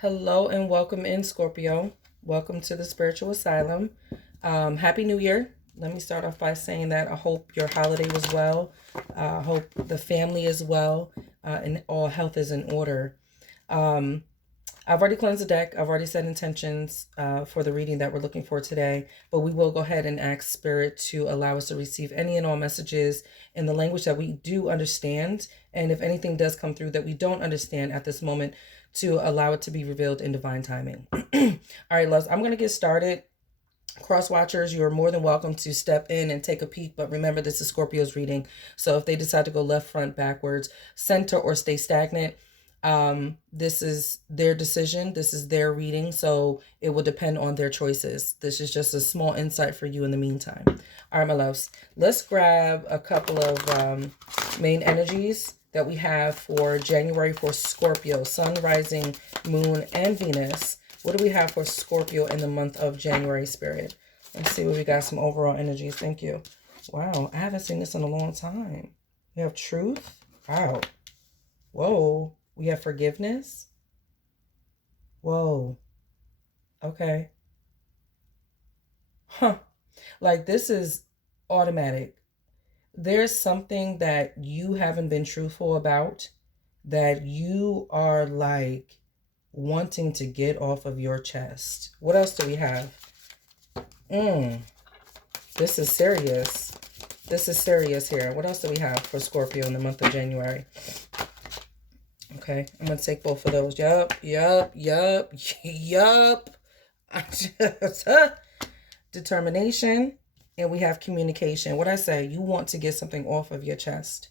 Hello and welcome in, Scorpio. Welcome to the Spiritual Asylum. Happy New Year. Let me start off by saying that I hope your holiday was well. I hope the family is well and all health is in order. Um, I've already cleansed the deck. I've already set intentions for the reading that we're looking for today, but we will go ahead and ask Spirit to allow us to receive any and all messages in the language that we do understand. And if anything does come through that we don't understand at this moment, to allow it to be revealed in divine timing. All right, loves, I'm going to get started. Cross watchers, you're more than welcome to step in and take a peek, but remember this is Scorpio's reading. So if they decide to go left, front, backwards, center, or stay stagnant, this is their decision. This is their reading. So it will depend on their choices. This is just a small insight for you in the meantime. All right, my loves, let's grab a couple of main energies that we have for January for Scorpio, Sun, Rising, Moon, and Venus. What do we have for Scorpio in the month of January, Spirit? Let's see what we got, some overall energies. Thank you. Wow, I haven't seen this in a long time. We have truth. Wow. Whoa. We have forgiveness. Whoa. Okay. Huh. Like this is automatic. There's something that you haven't been truthful about that you are like wanting to get off of your chest. What else do we have? This is serious. This is serious here. What else do we have for Scorpio in the month of January? Okay, I'm going to take both of those. Yup. Determination. And we have communication. What I say, you want to get something off of your chest.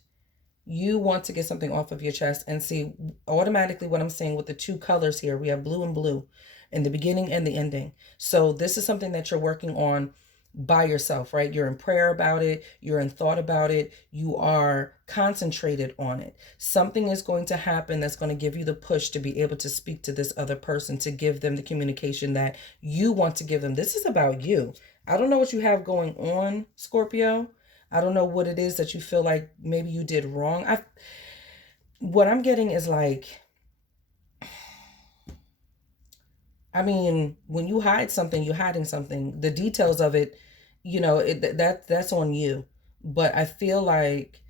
You want to get something off of your chest. And see, automatically what I'm saying with the two colors here, we have blue and blue in the beginning and the ending. So this is something that you're working on by yourself, right? You're in prayer about it. You're in thought about it. You are concentrated on it. Something is going to happen that's going to give you the push to be able to speak to this other person, to give them the communication that you want to give them. This is about you. I don't know what you have going on, Scorpio. I don't know what it is that you feel like maybe you did wrong. What I'm getting is like, I mean, when you hide something, you're hiding something. The details of it, you know, that's on you. But I feel like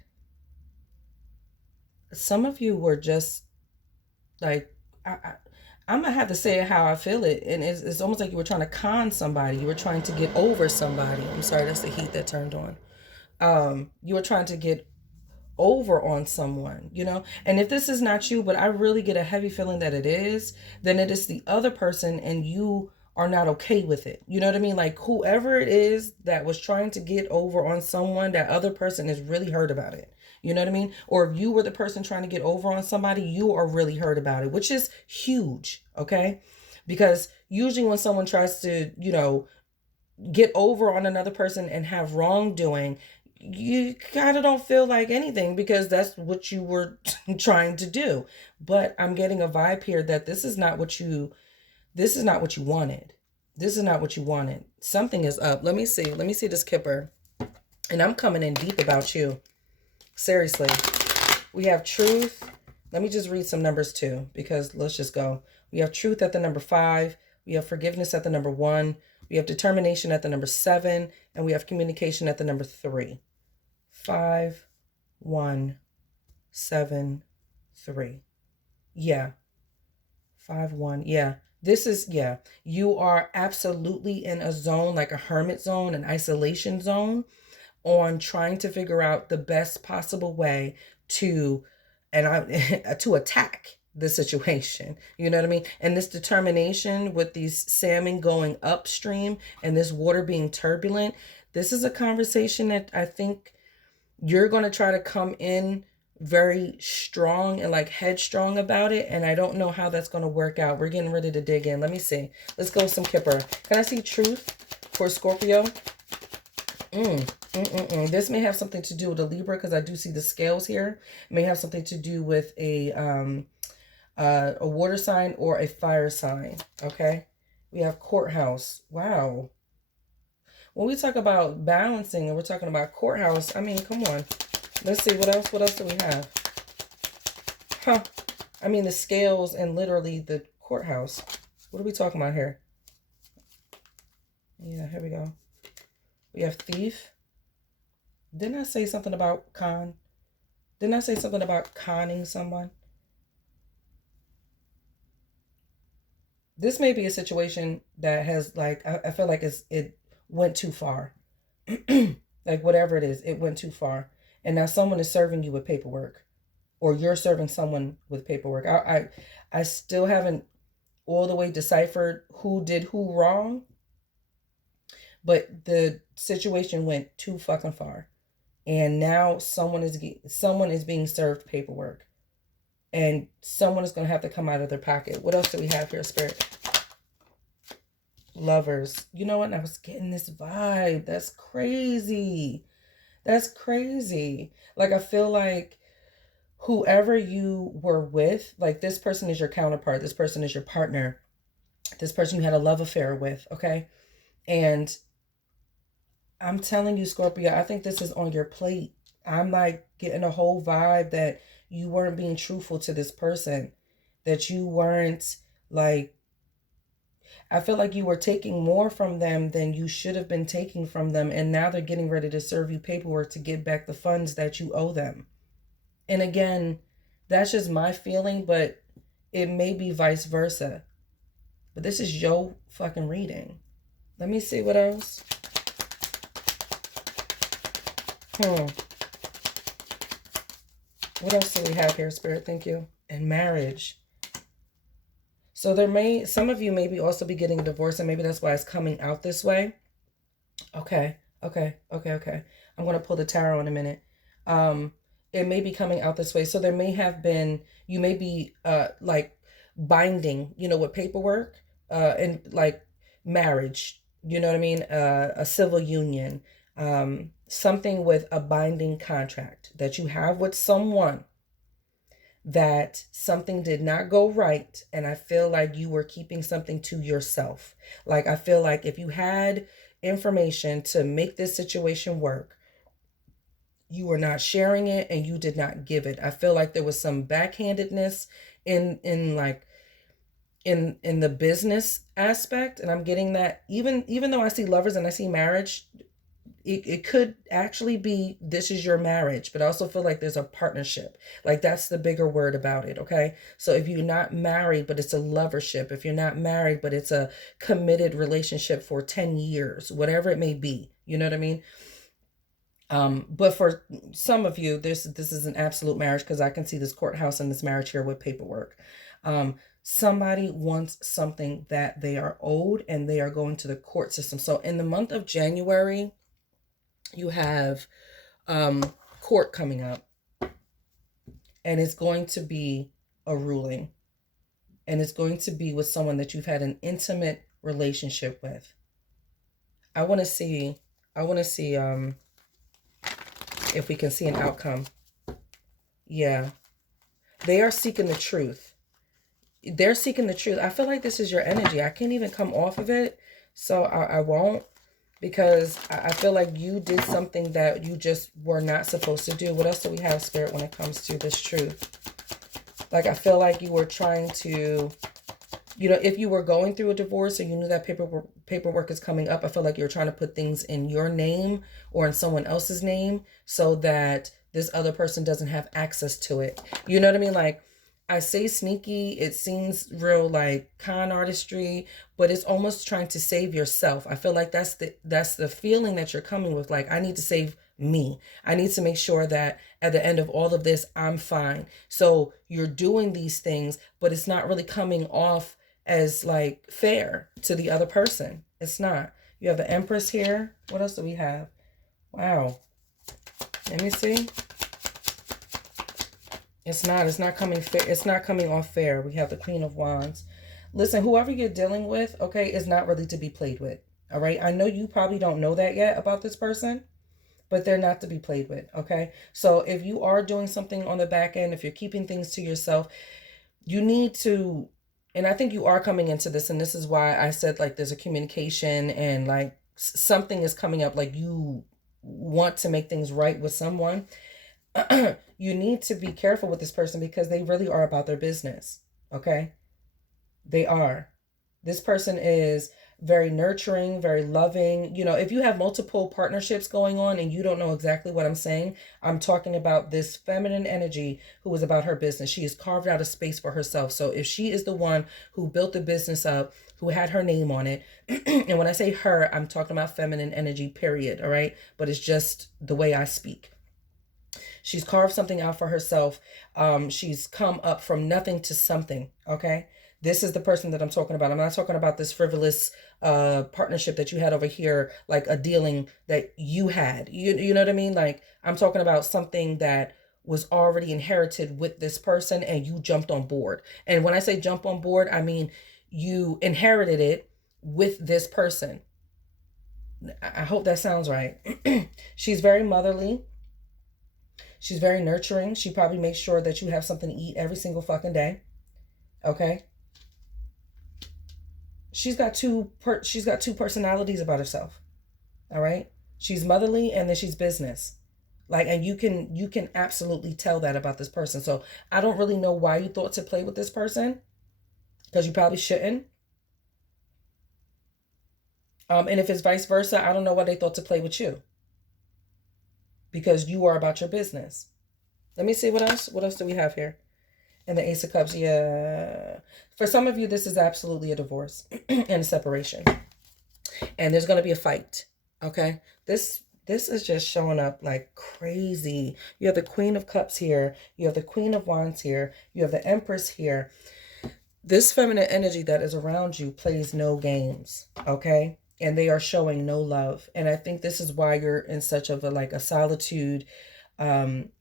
some of you were just like, I'm gonna have to say it how I feel it, and it's almost like you were trying to con somebody. You were trying to get over somebody. I'm sorry, that's the heat that turned on. You were trying to get over on someone, you know. And if this is not you, but I really get a heavy feeling that it is, then it is the other person, and you are not okay with it. You know what I mean? Like whoever it is that was trying to get over on someone, that other person is really hurt about it. You know what I mean? Or if you were the person trying to get over on somebody, you are really hurt about it, which is huge, okay? Because usually when someone tries to, you know, get over on another person and have wrongdoing, you kind of don't feel like anything because that's what you were trying to do. But I'm getting a vibe here that this is not what you wanted. This is not what you wanted. Something is up. Let me see. Let me see this Kipper. And I'm coming in deep about you. Seriously. We have truth. Let me just read some numbers too, because let's just go. We have truth at the number 5. We have forgiveness at the number 1. We have determination at the number 7. And we have communication at the number 3. 5, 1, 7, 3. Yeah. 5, 1. Yeah. This is, yeah. You are absolutely in a zone, like a hermit zone, an isolation zone, on trying to figure out the best possible way to to attack the situation. You know what I mean? And this determination with these salmon going upstream and this water being turbulent, this is a conversation that I think you're going to try to come in very strong and like headstrong about it. And I don't know how that's going to work out. We're getting ready to dig in. Let me see. Let's go with some Kipper. Can I see truth for Scorpio? This may have something to do with a Libra because I do see the scales here. It may have something to do with a water sign or a fire sign. Okay. We have courthouse. Wow. When we talk about balancing and we're talking about courthouse, I mean, come on. Let's see, what else do we have? Huh. I mean, the scales and literally the courthouse. What are we talking about here? Yeah, here we go. We have thief. Didn't I say something about con? Didn't I say something about conning someone? This may be a situation that has like, I feel like it went too far. Like whatever it is, it went too far. And now someone is serving you with paperwork, or you're serving someone with paperwork. I still haven't all the way deciphered who did who wrong, but the situation went too fucking far. And now someone is being served paperwork, and someone is going to have to come out of their pocket. What else do we have here, Spirit? Lovers. You know what? I was getting this vibe. That's crazy. That's crazy. Like, I feel like whoever you were with, like this person is your counterpart. This person is your partner. This person you had a love affair with, okay? And I'm telling you, Scorpio, I think this is on your plate. I'm like getting a whole vibe that you weren't being truthful to this person. That you weren't like, I feel like you were taking more from them than you should have been taking from them. And now they're getting ready to serve you paperwork to get back the funds that you owe them. And again, that's just my feeling, but it may be vice versa. But this is your fucking reading. Let me see what else. What else do we have here, Spirit? Thank you. And marriage. So some of you maybe also be getting divorced, and maybe that's why it's coming out this way. Okay. I'm going to pull the tarot in a minute. It may be coming out this way. So there may have been, you may be like binding, with paperwork and like marriage, you know what I mean? A civil union, something with a binding contract that you have with someone, that something did not go right. And I feel like you were keeping something to yourself. Like, I feel like if you had information to make this situation work, you were not sharing it and you did not give it. I feel like there was some backhandedness in the business aspect. And I'm getting that even though I see lovers and I see marriage, it could actually be, this is your marriage, but I also feel like there's a partnership. Like, that's the bigger word about it. Okay. So if you're not married, but it's a lovership, if you're not married, but it's a committed relationship for 10 years, whatever it may be, you know what I mean? But for some of you, this is an absolute marriage, because I can see this courthouse and this marriage here with paperwork. Somebody wants something that they are owed, and they are going to the court system. So in the month of January, you have court coming up, and it's going to be a ruling, and it's going to be with someone that you've had an intimate relationship with. I want to see if we can see an outcome. Yeah. They are seeking the truth. They're seeking the truth. I feel like this is your energy. I can't even come off of it. So I won't, because I feel like you did something that you just were not supposed to do. What else do we have, Spirit, when it comes to this truth? Like, I feel like you were trying to, if you were going through a divorce, or you knew that paperwork is coming up, I feel like you're trying to put things in your name or in someone else's name so that this other person doesn't have access to it. You know what I mean? Like, I say sneaky, it seems real like con artistry, but it's almost trying to save yourself. I feel like that's the feeling that you're coming with. Like, I need to save me. I need to make sure that at the end of all of this, I'm fine. So you're doing these things, but it's not really coming off as like fair to the other person. It's not. You have the Empress here. What else do we have? Wow. Let me see. It's not coming fair. It's not coming off fair. We have the Queen of Wands. Listen, whoever you're dealing with, okay, is not really to be played with. All right. I know you probably don't know that yet about this person, but they're not to be played with. Okay. So if you are doing something on the back end, if you're keeping things to yourself, you need to, and I think you are coming into this, and this is why I said like there's a communication and like something is coming up, like you want to make things right with someone. You need to be careful with this person, because they really are about their business. Okay. They are. This person is very nurturing, very loving. If you have multiple partnerships going on and you don't know exactly what I'm saying, I'm talking about this feminine energy who is about her business. She has carved out a space for herself. So if she is the one who built the business up, who had her name on it, and when I say her, I'm talking about feminine energy, period. All right. But it's just the way I speak. She's carved something out for herself. She's come up from nothing to something. Okay. This is the person that I'm talking about. I'm not talking about this frivolous partnership that you had over here, like a dealing that you had. You know what I mean? Like, I'm talking about something that was already inherited with this person and you jumped on board. And when I say jump on board, I mean you inherited it with this person. I hope that sounds right. She's very motherly. She's very nurturing. She probably makes sure that you have something to eat every single fucking day. Okay? She's got two personalities about herself. All right? She's motherly and then she's business. Like, and you can absolutely tell that about this person. So I don't really know why you thought to play with this person, because you probably shouldn't. And if it's vice versa, I don't know why they thought to play with you, because you are about your business. Let me see what else. What else do we have here? And the Ace of Cups, yeah. For some of you, this is absolutely a divorce and a separation. And there's going to be a fight, okay? This is just showing up like crazy. You have the Queen of Cups here. You have the Queen of Wands here. You have the Empress here. This feminine energy that is around you plays no games, okay? And they are showing no love. And I think this is why you're in such of a solitude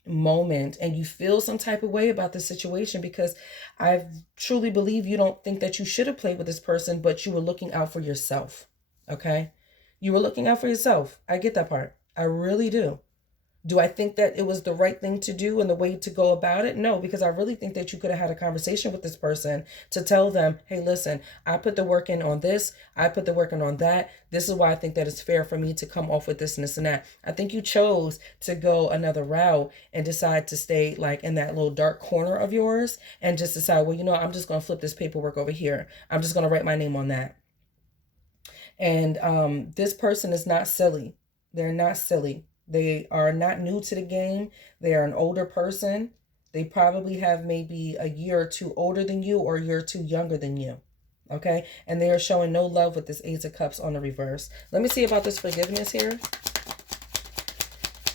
moment, and you feel some type of way about this situation, because I truly believe you don't think that you should have played with this person, but you were looking out for yourself. Okay? You were looking out for yourself. I get that part. I really do. Do I think that it was the right thing to do and the way to go about it? No, because I really think that you could have had a conversation with this person to tell them, hey, listen, I put the work in on this. I put the work in on that. This is why I think that it's fair for me to come off with this and this and that. I think you chose to go another route and decide to stay like in that little dark corner of yours and just decide, well, I'm just going to flip this paperwork over here. I'm just going to write my name on that. And this person is not silly. They're not silly. They are not new to the game. They are an older person. They probably have maybe a year or two older than you or a year or two younger than you. Okay? And they are showing no love with this Ace of Cups on the reverse. Let me see about this forgiveness here.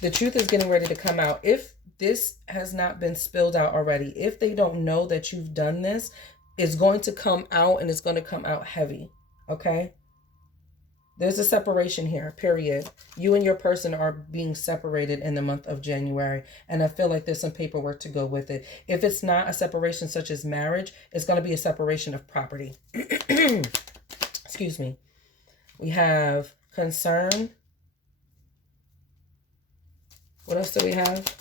The truth is getting ready to come out. If this has not been spilled out already, if they don't know that you've done this, it's going to come out, and it's going to come out heavy. Okay? There's a separation here, period. You and your person are being separated in the month of January. And I feel like there's some paperwork to go with it. If it's not a separation such as marriage, it's going to be a separation of property. Excuse me. We have concern. What else do we have?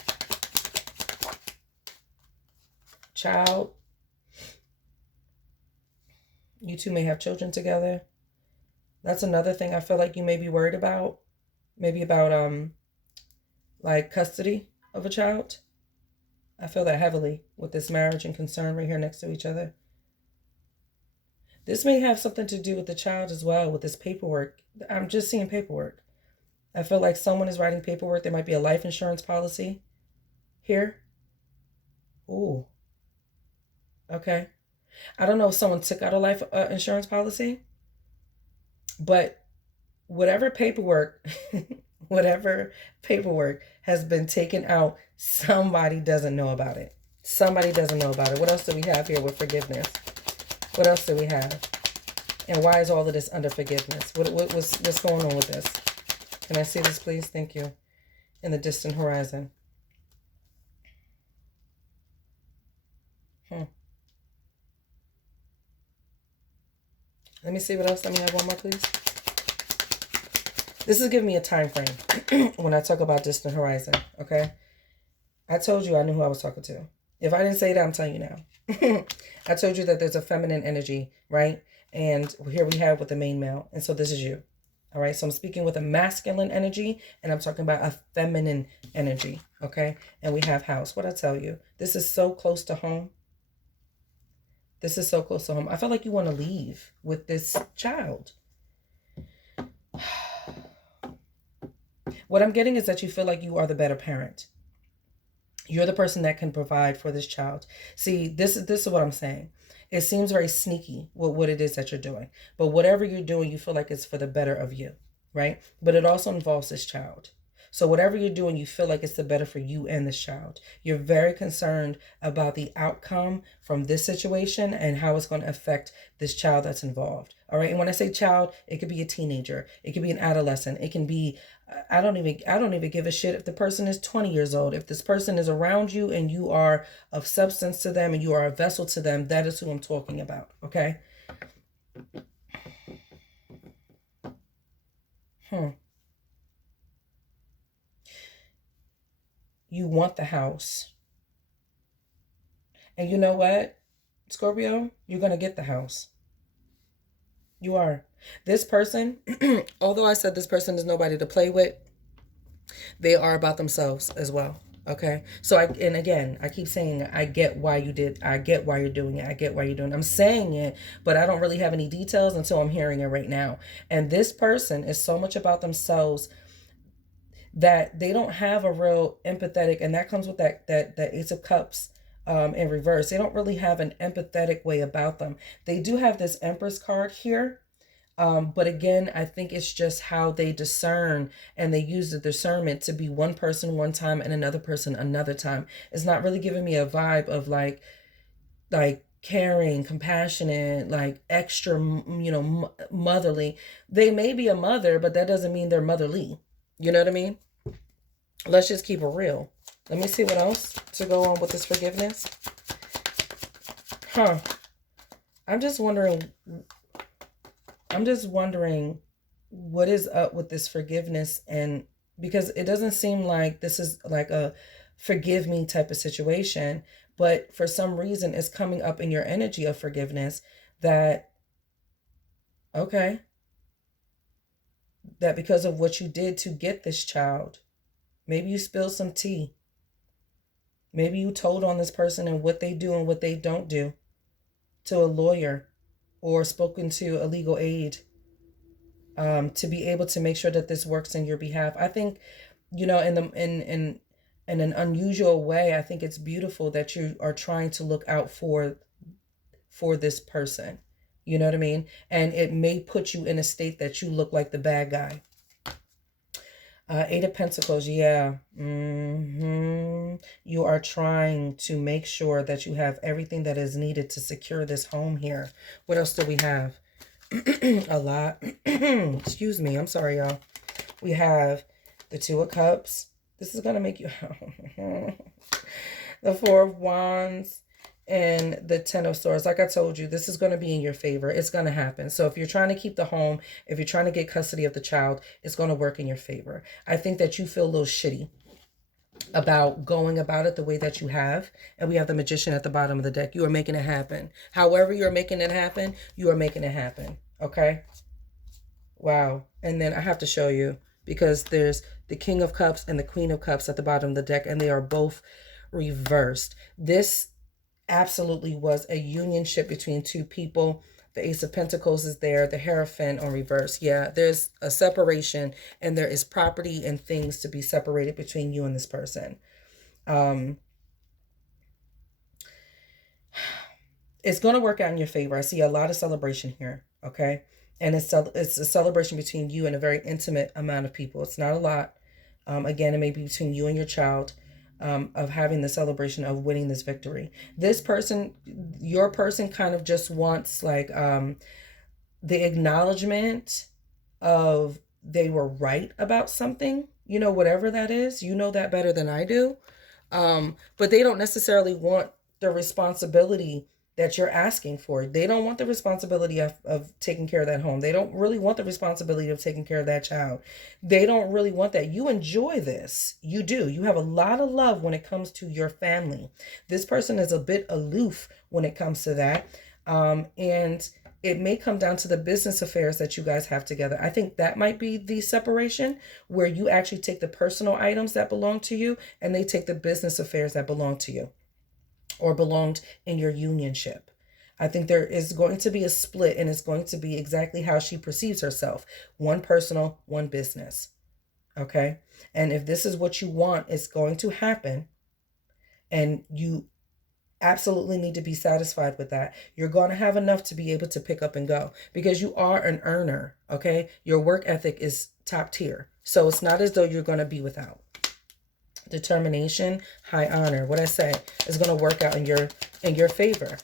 Child. You two may have children together. That's another thing I feel like you may be worried about. Maybe about like custody of a child. I feel that heavily with this marriage and concern right here next to each other. This may have something to do with the child as well, with this paperwork. I'm just seeing paperwork. I feel like someone is writing paperwork. There might be a life insurance policy here. Ooh. Okay. I don't know if someone took out a life insurance policy. But whatever paperwork has been taken out, somebody doesn't know about it. Somebody doesn't know about it. What else do we have here with forgiveness? What else do we have? And why is all of this under forgiveness? What's going on with this? Can I see this, please? Thank you. In the distant horizon. Let me see what else. Let me have one more, please. This is giving me a time frame when I talk about distant horizon, okay? I told you I knew who I was talking to. If I didn't say that, I'm telling you now. I told you that there's a feminine energy, right? And here we have with the main male. And so this is you, all right? So I'm speaking with a masculine energy, and I'm talking about a feminine energy, okay? And we have house. What I tell you, this is so close to home. This is so close to home. I feel like you want to leave with this child. What I'm getting is that you feel like you are the better parent. You're the person that can provide for this child. See, this is what I'm saying. It seems very sneaky what it is that you're doing. But whatever you're doing, you feel like it's for the better of you, right? But it also involves this child. So whatever you're doing, you feel like it's the better for you and this child. You're very concerned about the outcome from this situation and how it's going to affect this child that's involved. All right. And when I say child, it could be a teenager. It could be an adolescent. It can be, I don't even give a shit if the person is 20 years old. If this person is around you and you are of substance to them and you are a vessel to them, that is who I'm talking about. Okay. You want the house. And you know what, Scorpio? You're going to get the house. You are. This person, although I said this person is nobody to play with, they are about themselves as well. Okay. So and again, I keep saying, I get why you did. I get why you're doing it. I get why you're doing it. I'm saying it, but I don't really have any details until I'm hearing it right now. And this person is so much about themselves that they don't have a real empathetic, and that comes with that Ace of Cups in reverse. They don't really have an empathetic way about them. They do have this Empress card here, but again, I think it's just how they discern, and they use the discernment to be one person one time and another person another time. It's not really giving me a vibe of like caring, compassionate, like extra, motherly. They may be a mother, but that doesn't mean they're motherly. You know what I mean? Let's just keep it real. Let me see what else to go on with this forgiveness. I'm just wondering what is up with this forgiveness, and because it doesn't seem like this is like a forgive me type of situation, but for some reason it's coming up in your energy of forgiveness that, okay, that because of what you did to get this child, maybe you spilled some tea. Maybe you told on this person and what they do and what they don't do to a lawyer, or spoken to a legal aid to be able to make sure that this works in your behalf. I think, in an unusual way, I think it's beautiful that you are trying to look out for this person. You know what I mean? And it may put you in a state that you look like the bad guy. Eight of Pentacles, yeah. You are trying to make sure that you have everything that is needed to secure this home here. What else do we have? A lot. Excuse me. I'm sorry, y'all. We have the Two of Cups. This is going to make you... the Four of Wands. And the Ten of Swords. Like I told you, this is going to be in your favor. It's going to happen. So if you're trying to keep the home, if you're trying to get custody of the child, it's going to work in your favor. I think that you feel a little shitty about going about it the way that you have. And we have the Magician at the bottom of the deck. You are making it happen. However you're making it happen, you are making it happen. Okay? Wow. And then I have to show you, because there's the King of Cups and the Queen of Cups at the bottom of the deck, and they are both reversed. This absolutely was a unionship between two people. The Ace of Pentacles is there. The Hierophant on reverse. Yeah, there's a separation, and there is property and things to be separated between you and this person. It's going to work out in your favor. I see a lot of celebration here, okay? And it's a celebration between you and a very intimate amount of people. It's not a lot. Again, it may be between you and your child. Of having the celebration of winning this victory. This person, your person, kind of just wants like the acknowledgement of they were right about something, whatever that is. You know that better than I do. But they don't necessarily want the responsibility that you're asking for. They don't want the responsibility of taking care of that home. They don't really want the responsibility of taking care of that child. They don't really want that. You enjoy this. You do. You have a lot of love when it comes to your family. This person is a bit aloof when it comes to that. And it may come down to the business affairs that you guys have together. I think that might be the separation, where you actually take the personal items that belong to you and they take the business affairs that belong to you, or belonged in your unionship. I think there is going to be a split, and it's going to be exactly how she perceives herself. One personal, one business. Okay? And if this is what you want, it's going to happen. And you absolutely need to be satisfied with that. You're going to have enough to be able to pick up and go because you are an earner. Okay? Your work ethic is top tier. So it's not as though you're going to be without. Determination, high honor. What I say is going to work out in your favor.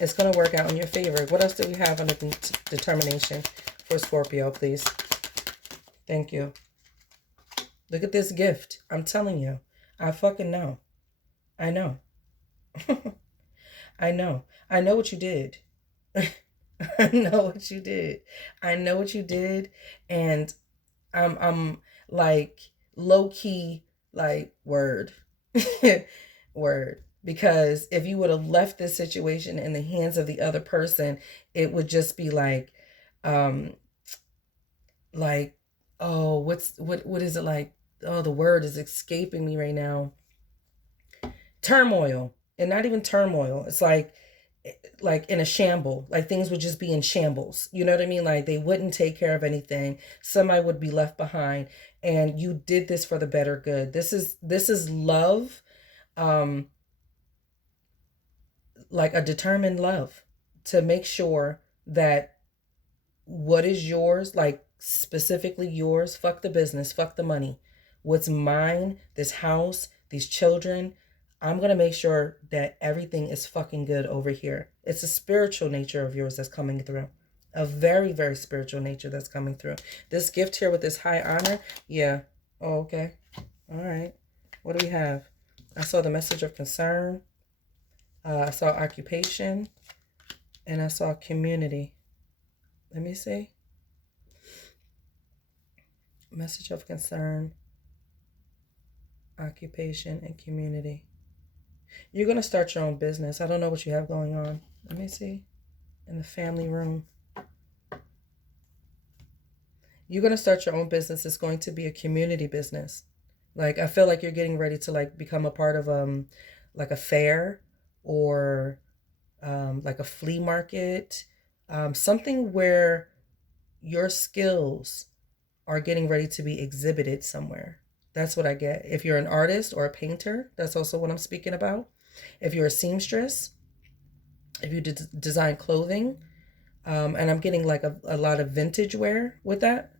It's going to work out in your favor. What else do we have under determination for Scorpio, please? Thank you. Look at this gift. I'm telling you. I fucking know. I know. I know. I know what you did. I know what you did. I know what you did. And I'm like low key, like word. Word. Because if you would have left this situation in the hands of the other person, it would just be like, oh, what is it like? Oh, the word is escaping me right now. Turmoil. And not even turmoil. It's like in a shamble. Like things would just be in shambles. You know what I mean? Like they wouldn't take care of anything. Somebody would be left behind. And you did this for the better good. This is love. Like a determined love to make sure that what is yours, like specifically yours, fuck the business, fuck the money. What's mine, this house, these children, I'm going to make sure that everything is fucking good over here. It's a spiritual nature of yours that's coming through. A very, very spiritual nature that's coming through. This gift here with this high honor, yeah. Oh, okay. All right. What do we have? I saw the message of concern. I saw occupation. And I saw community. Let me see. Message of concern, occupation, and community. You're going to start your own business. I don't know what you have going on. Let me see. In the family room. You're going to start your own business. It's going to be a community business. Like, I feel like you're getting ready to, like, become a part of, like a fair or, like a flea market. Something where your skills are getting ready to be exhibited somewhere. That's what I get. If you're an artist or a painter, that's also what I'm speaking about. If you're a seamstress, if you design clothing, and I'm getting like a lot of vintage wear with that.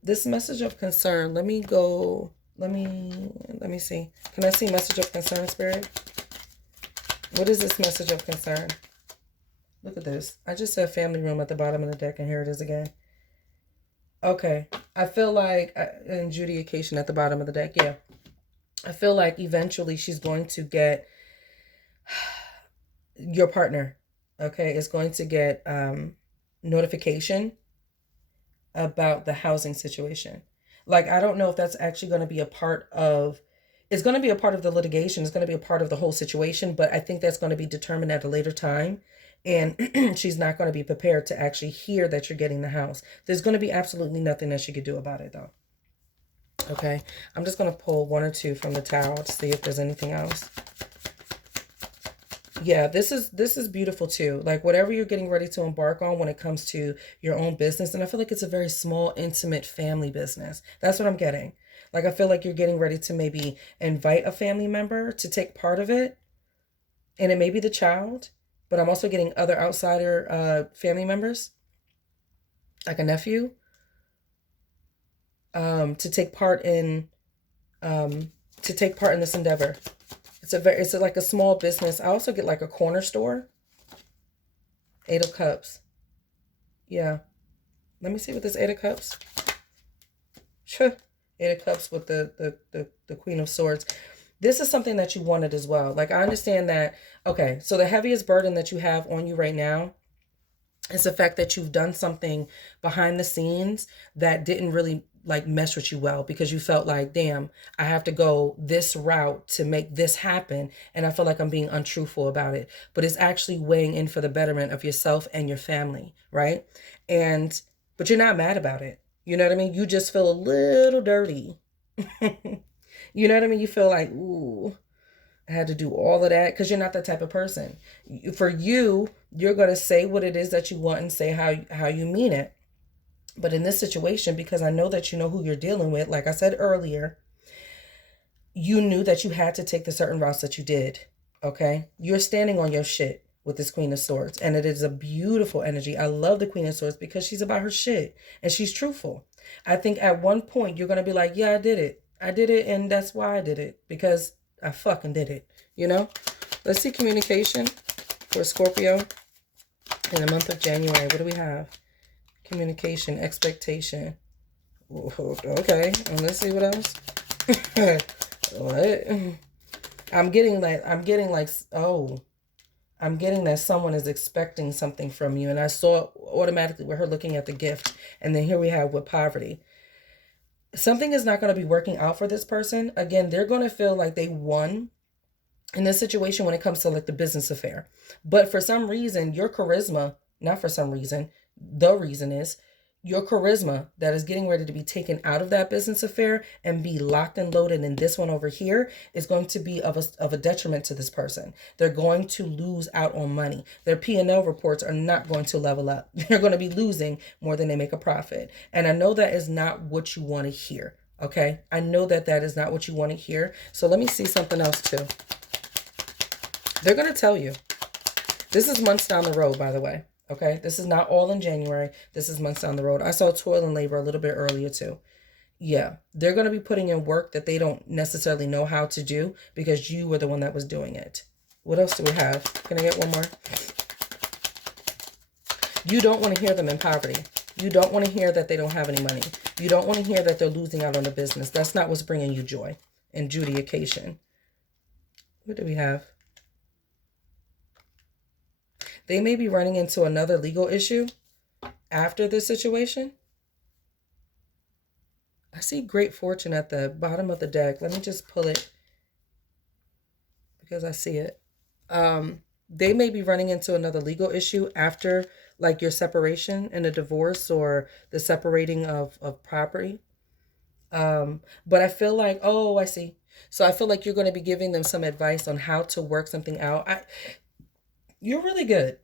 This message of concern, let me see. Can I see message of concern, Spirit? What is this message of concern? Look at this. I just said family room at the bottom of the deck, and here it is again. Okay. I feel like, adjudication at the bottom of the deck, yeah. I feel like eventually she's going to get, your partner, okay, is going to get notification about the housing situation. Like, I don't know if that's actually going to be a part of, it's going to be a part of the litigation. It's going to be a part of the whole situation, but I think that's going to be determined at a later time. And she's not going to be prepared to actually hear that you're getting the house. There's going to be absolutely nothing that she could do about it, though. Okay, I'm just going to pull one or two from the Tower to see if there's anything else. Yeah, this is beautiful too. Like whatever you're getting ready to embark on when it comes to your own business. And I feel like it's a very small, intimate family business. That's what I'm getting. Like I feel like you're getting ready to maybe invite a family member to take part of it. And it may be the child, but I'm also getting other outsider family members, like a nephew, to take part in this endeavor. It's like a small business. I also get like a corner store. 8 of Cups. Yeah. Let me see what this 8 of Cups. 8 of Cups with the Queen of Swords. This is something that you wanted as well. Like I understand that. Okay, so the heaviest burden that you have on you right now is the fact that you've done something behind the scenes that didn't really like mesh with you well, because you felt like, damn, I have to go this route to make this happen. And I feel like I'm being untruthful about it, but it's actually weighing in for the betterment of yourself and your family. Right. But you're not mad about it. You know what I mean? You just feel a little dirty. You know what I mean? You feel like, ooh, I had to do all of that because you're not that type of person. For you, you're going to say what it is that you want and say how you mean it. But in this situation, because I know that you know who you're dealing with, like I said earlier, you knew that you had to take the certain routes that you did. Okay? You're standing on your shit with this Queen of Swords. And it is a beautiful energy. I love the Queen of Swords because she's about her shit. And she's truthful. I think at one point you're going to be like, yeah, I did it. I did it. And that's why I did it. Because I fucking did it. You know? Let's see communication for Scorpio in the month of January. What do we have? Communication, expectation. Okay. And let's see what else. What? I'm getting that someone is expecting something from you. And I saw automatically with her looking at the gift. And then here we have with poverty. Something is not going to be working out for this person. Again, they're going to feel like they won in this situation when it comes to like the business affair. But for some reason, your charisma, not for some reason, the reason is your charisma that is getting ready to be taken out of that business affair and be locked and loaded in this one over here is going to be of a detriment to this person. They're going to lose out on money. Their P&L reports are not going to level up. They're going to be losing more than they make a profit. And I know that is not what you want to hear. Okay? I know that that is not what you want to hear. So let me see something else too. They're going to tell you. This is months down the road, by the way. Okay, this is not all in January. This is months down the road. I saw toil and labor a little bit earlier too. Yeah, they're going to be putting in work that they don't necessarily know how to do because you were the one that was doing it. What else do we have? Can I get one more? You don't want to hear them in poverty. You don't want to hear that they don't have any money. You don't want to hear that they're losing out on the business. That's not what's bringing you joy and judication. What do we have? They may be running into another legal issue after this situation. I see great fortune at the bottom of the deck. Let me just pull it because I see it. They may be running into another legal issue after like your separation and a divorce or the separating of property. But I feel like, oh, I see. So I feel like you're going to be giving them some advice on how to work something out. You're really good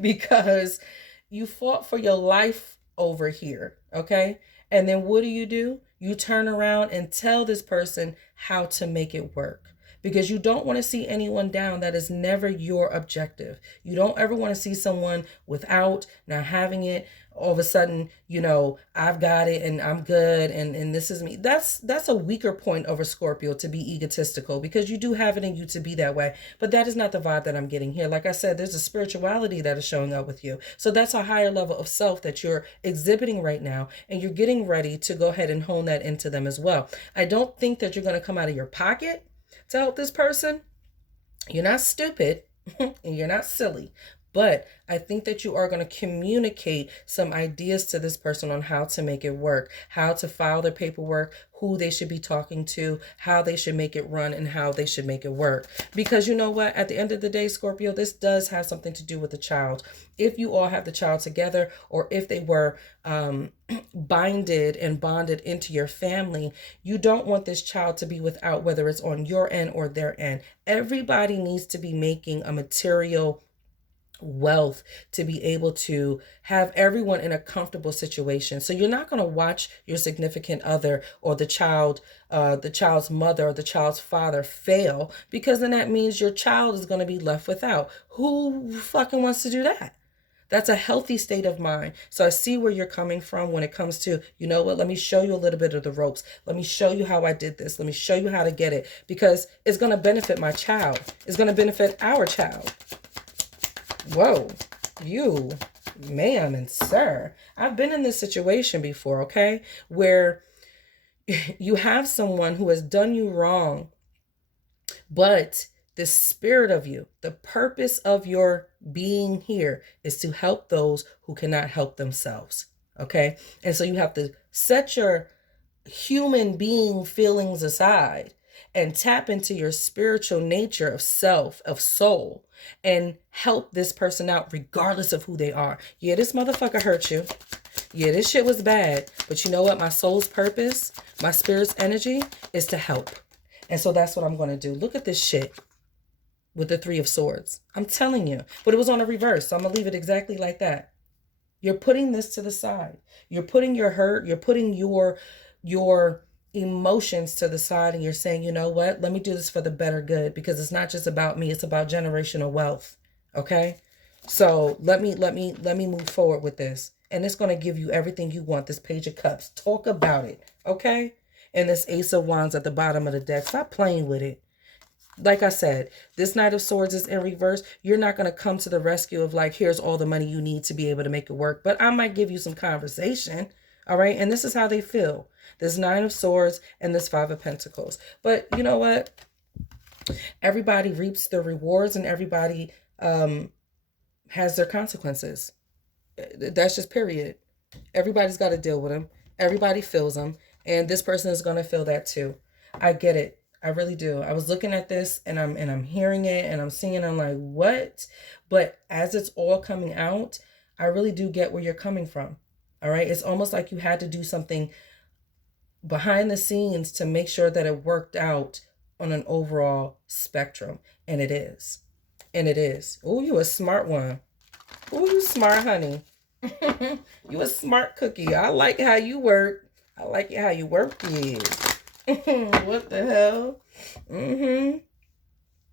because you fought for your life over here, okay? And then what do? You turn around and tell this person how to make it work because you don't want to see anyone down. That is never your objective. You don't ever want to see someone without now having it. All of a sudden, you know, I've got it and I'm good and this is me. That's a weaker point over Scorpio, to be egotistical because you do have it in you to be that way. But that is not the vibe that I'm getting here. Like I said, there's a spirituality that is showing up with you. So that's a higher level of self that you're exhibiting right now. And you're getting ready to go ahead and hone that into them as well. I don't think that you're going to come out of your pocket to help this person. You're not stupid and you're not silly. But I think that you are going to communicate some ideas to this person on how to make it work, how to file their paperwork, who they should be talking to, how they should make it run, and how they should make it work. Because you know what? At the end of the day, Scorpio, this does have something to do with the child. If you all have the child together, or if they were binded and bonded into your family, you don't want this child to be without, whether it's on your end or their end. Everybody needs to be making a material wealth to be able to have everyone in a comfortable situation. So you're not going to watch your significant other or the child's mother or the child's father fail, because then that means your child is going to be left without. Who fucking wants to do that? That's a healthy state of mind. So I see where you're coming from when it comes to, you know what, let me show you a little bit of the ropes. Let me show you how I did this. Let me show you how to get it, because it's going to benefit my child. It's going to benefit our child. Whoa, you, ma'am and sir, I've been in this situation before, okay, where you have someone who has done you wrong, but the spirit of you, the purpose of your being here is to help those who cannot help themselves, okay? And so you have to set your human being feelings aside and tap into your spiritual nature of self, of soul, and help this person out regardless of who they are. Yeah, this motherfucker hurt you. Yeah, this shit was bad. But you know what? My soul's purpose, my spirit's energy is to help. And so that's what I'm going to do. Look at this shit. with the Three of Swords. I'm telling you. But it was on a reverse, so I'm going to leave it exactly like that. You're putting this to the side. You're putting your hurt, you're putting your emotions to the side, and you're saying, you know what? Let me do this for the better good, because it's not just about me, it's about generational wealth. Okay? So let me move forward with this. And it's going to give you everything you want. This Page of Cups. Talk about it. Okay? And this Ace of Wands at the bottom of the deck. Stop playing with it. Like I said, this Knight of Swords is in reverse. You're not going to come to the rescue of like, here's all the money you need to be able to make it work. But I might give you some conversation. All right. And this is how they feel. This Nine of Swords and this Five of Pentacles. But you know what? Everybody reaps the rewards, and everybody has their consequences. That's just period. Everybody's got to deal with them. Everybody feels them. And this person is going to feel that too. I get it. I really do. I was looking at this and I'm hearing it and I'm seeing it. I'm like, what? But as it's all coming out, I really do get where you're coming from. All right. It's almost like you had to do something behind the scenes to make sure that it worked out on an overall spectrum. And it is. And it is. Oh, you a smart one. Oh, you smart, honey. You a smart cookie. I like how you work. I like how you work it. What the hell?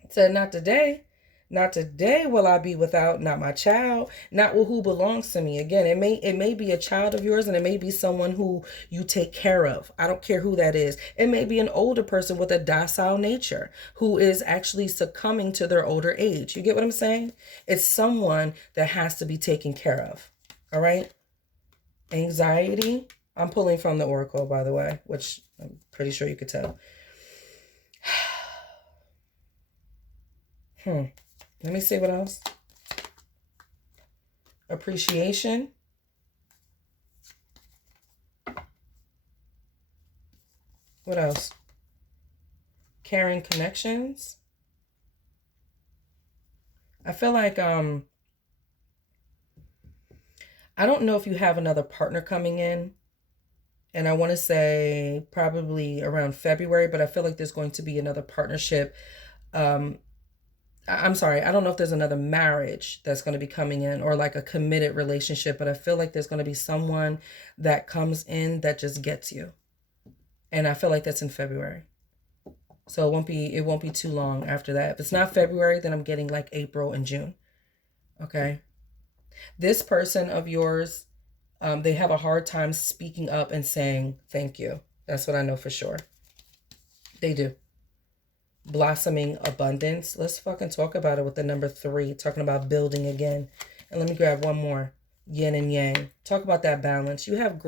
Said, not today. Not today will I be without, not my child, not who belongs to me. Again, it may be a child of yours, and it may be someone who you take care of. I don't care who that is. It may be an older person with a docile nature who is actually succumbing to their older age. You get what I'm saying? It's someone that has to be taken care of. All right? Anxiety. I'm pulling from the Oracle, by the way, which I'm pretty sure you could tell. Let me see what else. Appreciation. What else? Caring connections. I feel like I don't know if you have another partner coming in. And I want to say probably around February, but I feel like there's going to be another partnership. I'm sorry, I don't know if there's another marriage that's going to be coming in, or like a committed relationship, but I feel like there's going to be someone that comes in that just gets you. And I feel like that's in February. So it won't be too long after that. If it's not February, then I'm getting like April and June. Okay. This person of yours, they have a hard time speaking up and saying thank you. That's what I know for sure. They do. Blossoming abundance. Let's fucking talk about it with the number 3. Talking about building again. And let me grab one more. Yin and yang. Talk about that balance. You have